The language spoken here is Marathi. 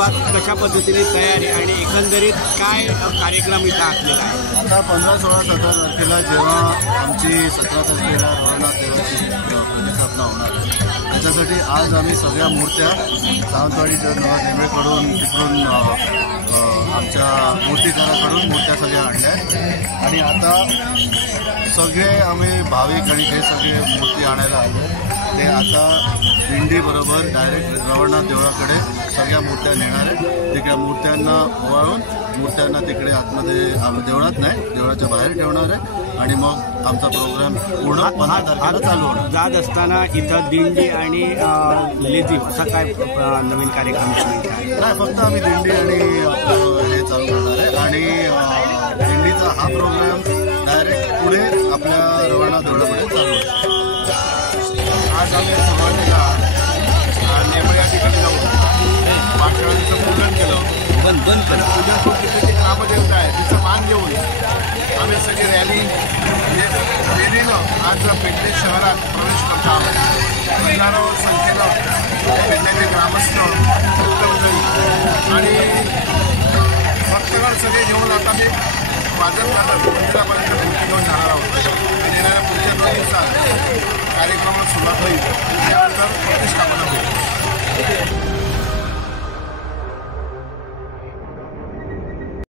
संदर्भात कशा पद्धतीने तयारी आणि एकंदरीत काय कार्यक्रम इथं आखलेला आहे? आता 15, 16, 17 तारखेला जेव्हा आमची 17 तारखेला रवळनाथ देवाची प्रतिष्ठापना होणार त्याच्यासाठी आज आम्ही सगळ्या मूर्त्या सावंतवाडीच्या नेमेकडून तिकडून आमच्या मूर्तिकाराकडून मूर्त्या सगळ्या आणल्या आहेत आणि आता सगळे आम्ही भाविक आणि जे सगळे मूर्ती आणायला आले ते आता दिंडीबरोबर डायरेक्ट रवळनाथ देवळाकडे सगळ्या मूर्त्या नेणार आहेत. तिकडे मूर्त्यांना ओवाळून मूर्त्यांना तिकडे आतमध्ये देवळात नाही देवळाच्या बाहेर ठेवणार आहे आणि मग आमचा प्रोग्राम पूर्ण 15 तारखेला चालू होणार. जात असताना इथं दिंडी आणि लेझिम असा काय नवीन कार्यक्रम नाही, फक्त आम्ही दिंडी आणि आपलं हे चालू करणार आहे आणि दिंडीचा हा प्रोग्राम डायरेक्ट पुढे आपल्या रवळनाथ देवळाकडे चालू आहे. आज आम्ही सुरुवातीला नेमळ्या ठिकाणी जाऊन पाठशाळांचं पूजन केलं. पूजन करून तिथे जी ग्रामदेवता आहे तिचा मान घेऊन आम्ही सगळी रॅलीनं आज पेडणे शहरात प्रवेश करतो आहोत. हजारो संख्येनं पेडण्याचे ग्रामस्थ भक्तमंडळी आणि भक्तगण सगळे घेऊन आता मी वाजत मंदिरापर्यंत मूर्ती घेऊन जाणार आहोत आणि येणाऱ्या पुढच्या 2 दिवसात कार्यक्रमाला सुरुवात होईल. त्यानंतर प्रतिष्ठापना होईल.